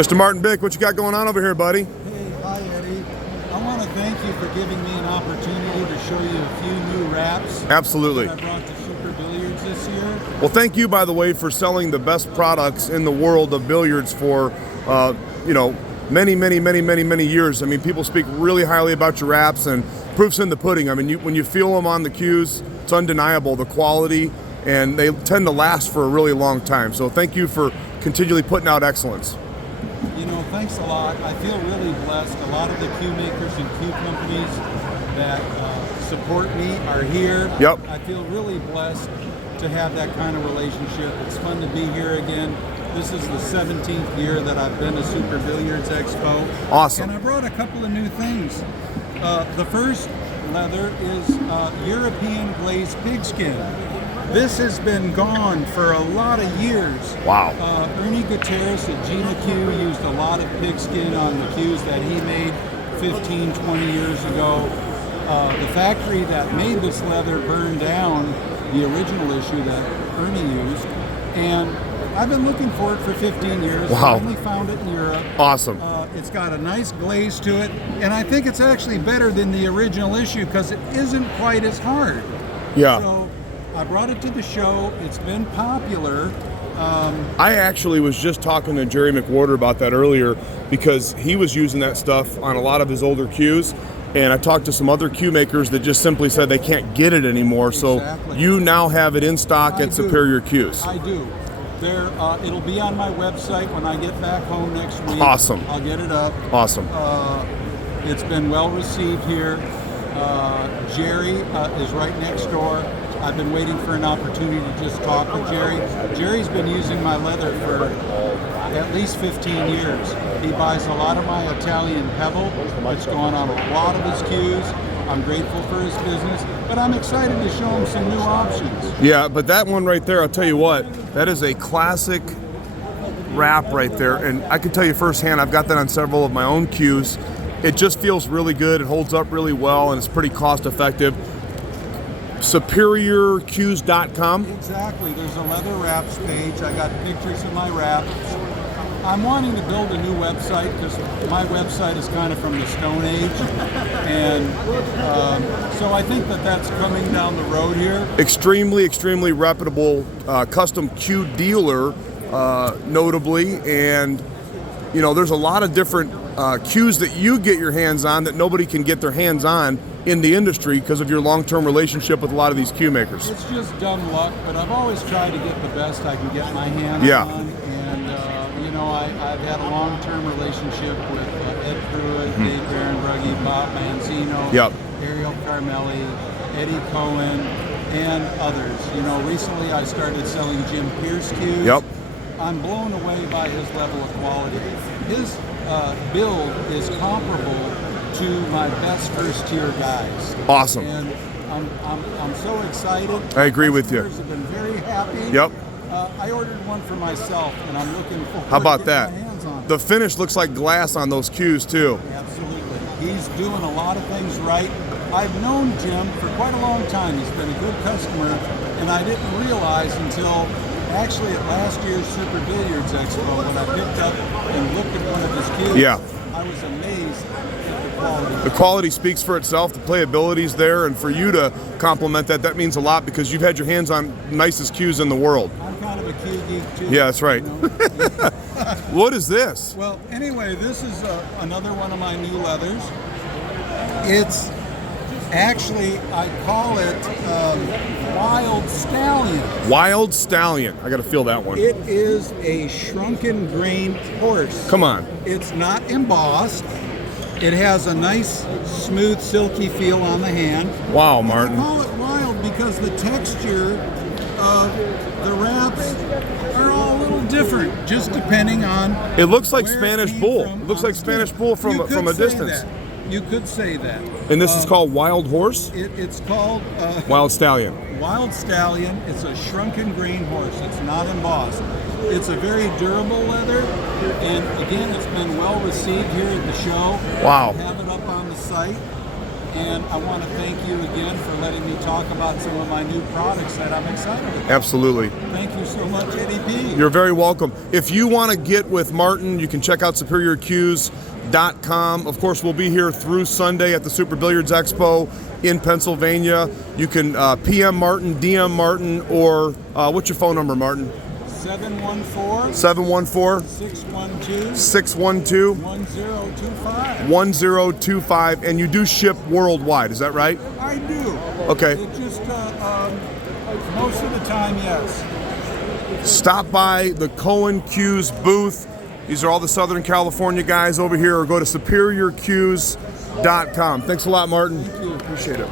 Mr. Martin Bick, what you got going on over here, buddy? Hey, hi Eddie. I want to thank you for giving me an opportunity to show you a few new wraps. Absolutely. That I brought to Super Billiards this year. Well, thank you, by the way, for selling the best products in the world of billiards for, many years. I mean, people speak really highly about your wraps, and proof's in the pudding. I mean, when you feel them on the cues, it's undeniable, the quality, and they tend to last for a really long time. So thank you for continually putting out excellence. You know, thanks a lot. I feel really blessed. A lot of the cue makers and cue companies that support me are here. Yep. I feel really blessed to have that kind of relationship. It's fun to be here again. This is the 17th year that I've been to Super Billiards Expo. Awesome. And I brought a couple of new things. The first leather is European glazed pigskin. This has been gone for a lot of years. Wow. Ernie Gutierrez at Gina Q used a lot of pigskin on the cues that he made 15, 20 years ago. The factory that made this leather burned down the original issue that Ernie used, and I've been looking for it for 15 years. Wow. I finally found it in Europe. Awesome. It's got a nice glaze to it, and I think it's actually better than the original issue because it isn't quite as hard. Yeah. So I brought it to the show. It's been popular. I actually was just talking to Jerry McWhorter about that earlier because he was using that stuff on a lot of his older cues. And I talked to some other cue makers that just simply said they can't get it anymore. Exactly. So you now have it in stock at Superior Cues. I do. It'll be on my website when I get back home next week. Awesome. I'll get it up. Awesome. It's been well received here. Jerry is right next door. I've been waiting for an opportunity to just talk with Jerry. Jerry's been using my leather for at least 15 years. He buys a lot of my Italian pebble. It's going on a lot of his cues. I'm grateful for his business, but I'm excited to show him some new options. Yeah, but that one right there, I'll tell you what, that is a classic wrap right there. And I can tell you firsthand, I've got that on several of my own cues. It just feels really good. It holds up really well, and it's pretty cost effective. SuperiorCues.com. Exactly. There's a leather wraps page. I got pictures of my wraps. I'm wanting to build a new website because my website is kind of from the Stone Age, and so I think that's coming down the road here. Extremely reputable custom cue dealer, notably, and you know there's a lot of different cues that you get your hands on that nobody can get their hands on in the industry because of your long-term relationship with a lot of these cue makers. It's just dumb luck, but I've always tried to get the best I can get my hands on. And I've had a long-term relationship with Ed Pruitt, Dave Barenbrugge, Bob Manzino, Ariel Carmelli, Eddie Cohen, and others. You know, recently I started selling Jim Pierce cues. I'm blown away by his level of quality. His build is comparable to my best first-tier guys. Awesome. And I'm so excited. I agree with you. Customers have been very happy. I ordered one for myself, and I'm looking forward How about to that? getting my hands on it. The finish looks like glass on those cues too. Absolutely. He's doing a lot of things right. I've known Jim for quite a long time. He's been a good customer, and I didn't realize until actually at last year's Super Billiards Expo when I picked up and looked at one of his cues. I was amazed at the quality. The quality speaks for itself. The playability's there, and for you to compliment that means a lot because you've had your hands on nicest cues in the world. I'm kind of a cue geek too. Yeah, that's right. You know? What is this? Well, anyway, this is another one of my new leathers. It's actually, I call it Wild Stallion. Wild Stallion. I got to feel that one. It is a shrunken grain horse. Come on. It's not embossed. It has a nice, smooth, silky feel on the hand. Wow, Martin. I call it wild because the texture of the wraps are all a little different, just depending on. It looks like where Spanish it came bull. from It looks on like the Spanish skin. bull from You a could say distance. that. You could say that. And this is called Wild Horse? It's called Wild Stallion. Wild Stallion. It's a shrunken grain horse. It's not embossed. It's a very durable leather, and again, it's been well received here at the show. Wow. I have it up on the site. And I want to thank you again for letting me talk about some of my new products that I'm excited about. Absolutely. Thank you so much, Eddie B. You're very welcome. If you want to get with Martin, you can check out superiorcues.com. Of course, we'll be here through Sunday at the Super Billiards Expo in Pennsylvania. You can PM Martin, DM Martin, or what's your phone number, Martin? 714-612-1025. 1025. And you do ship worldwide, is that right? I do. Okay. It just, most of the time, yes. Stop by the Cohen Cues booth. These are all the Southern California guys over here, or go to superiorcues.com. Thanks a lot, Martin. Thank you. Appreciate it.